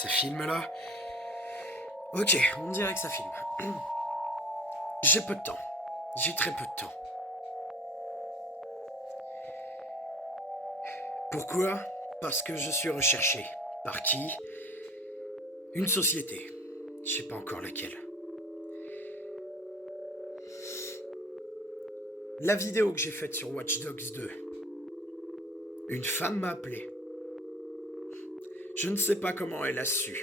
Ça filme là? Ok, on dirait que ça filme. J'ai peu de temps. J'ai très peu de temps. Pourquoi? Parce que je suis recherché. Par qui? Une société. Je sais pas encore laquelle. La vidéo que j'ai faite sur Watch Dogs 2. Une femme m'a appelé. Je ne sais pas comment elle a su.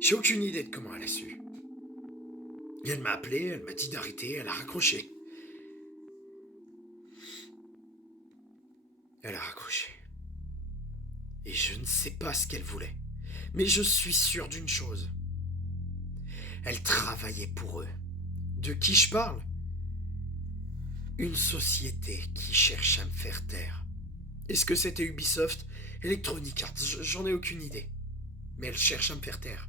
J'ai aucune idée de comment elle a su. Elle m'a appelé, elle m'a dit d'arrêter, elle a raccroché. Elle a raccroché. Et je ne sais pas ce qu'elle voulait. Mais je suis sûr d'une chose. Elle travaillait pour eux. De qui je parle? Une société qui cherche à me faire taire. Est-ce que c'était Ubisoft? Electronic Arts? J'en ai aucune idée. Mais elle cherche à me faire taire.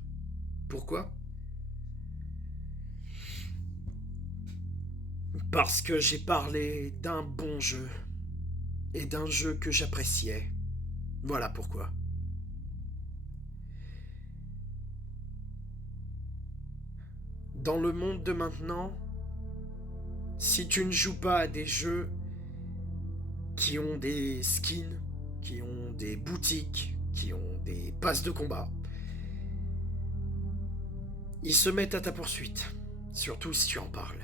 Pourquoi? Parce que j'ai parlé d'un bon jeu. Et d'un jeu que j'appréciais. Voilà pourquoi. Dans le monde de maintenant, si tu ne joues pas à des jeux qui ont des skins, qui ont des boutiques, qui ont des passes de combat, ils se mettent à ta poursuite. Surtout si tu en parles.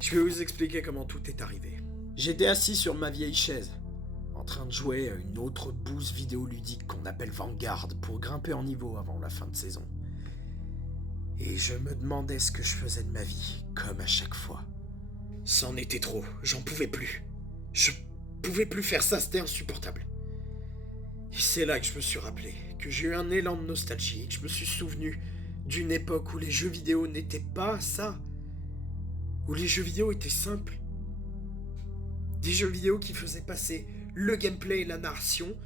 Je vais vous expliquer comment tout est arrivé. J'étais assis sur ma vieille chaise, en train de jouer à une autre bouse vidéoludique qu'on appelle Vanguard pour grimper en niveau avant la fin de saison. Et je me demandais ce que je faisais de ma vie, comme à chaque fois. C'en était trop, j'en pouvais plus. Je pouvais plus faire ça, c'était insupportable. Et c'est là que je me suis rappelé, que j'ai eu un élan de nostalgie, et que je me suis souvenu d'une époque où les jeux vidéo n'étaient pas ça. Où les jeux vidéo étaient simples. Des jeux vidéo qui faisaient passer le gameplay et la narration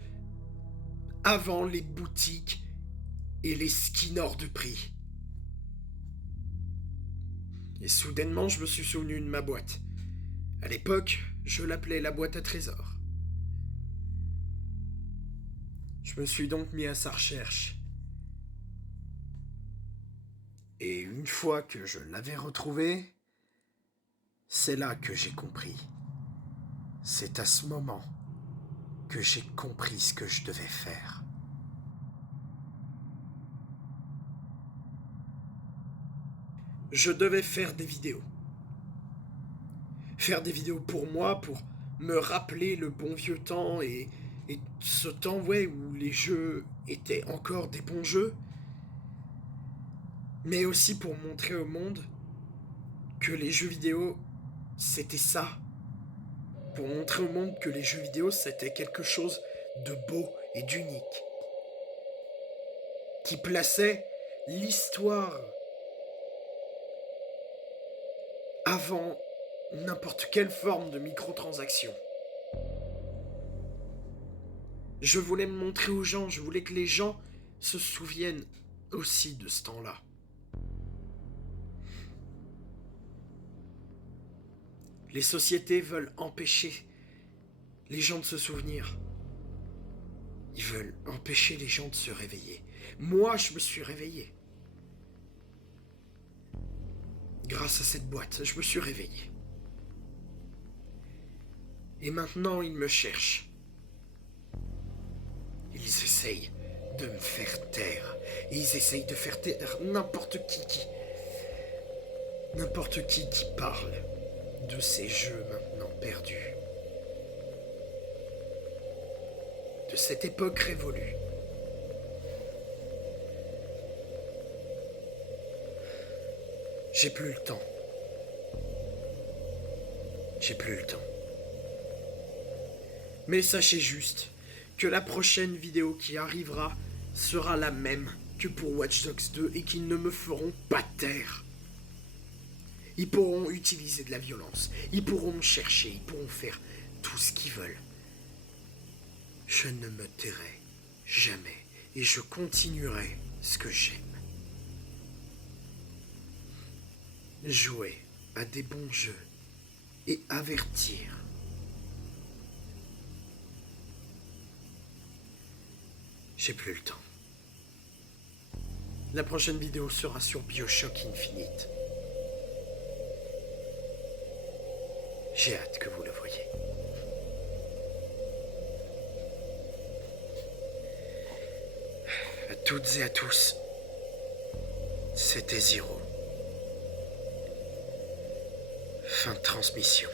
avant les boutiques et les skins hors de prix. Et soudainement, je me suis souvenu de ma boîte. À l'époque, je l'appelais la boîte à trésors. Je me suis donc mis à sa recherche. Et une fois que je l'avais retrouvée, c'est là que j'ai compris. C'est à ce moment que j'ai compris ce que je devais faire. Je devais faire des vidéos. Faire des vidéos pour moi, pour me rappeler le bon vieux temps et ce temps, ouais, où les jeux étaient encore des bons jeux. Mais aussi pour montrer au monde que les jeux vidéo, c'était ça. Pour montrer au monde que les jeux vidéo, c'était quelque chose de beau et d'unique. Qui plaçait l'histoire avant n'importe quelle forme de microtransaction. Je voulais me montrer aux gens, je voulais que les gens se souviennent aussi de ce temps-là. Les sociétés veulent empêcher les gens de se souvenir. Ils veulent empêcher les gens de se réveiller. Moi, je me suis réveillé. Grâce à cette boîte, je me suis réveillé. Et maintenant, ils me cherchent. Ils essayent de me faire taire. Et ils essayent de faire taire n'importe qui parle de ces jeux maintenant perdus. De cette époque révolue. J'ai plus le temps. J'ai plus le temps. Mais sachez juste que la prochaine vidéo qui arrivera sera la même que pour Watch Dogs 2 et qu'ils ne me feront pas taire. Ils pourront utiliser de la violence, ils pourront me chercher, ils pourront faire tout ce qu'ils veulent. Je ne me tairai jamais et je continuerai ce que j'aime. Jouer à des bons jeux et avertir. J'ai plus le temps. La prochaine vidéo sera sur BioShock Infinite. J'ai hâte que vous le voyez. À toutes et à tous, c'était Zero. Fin de transmission.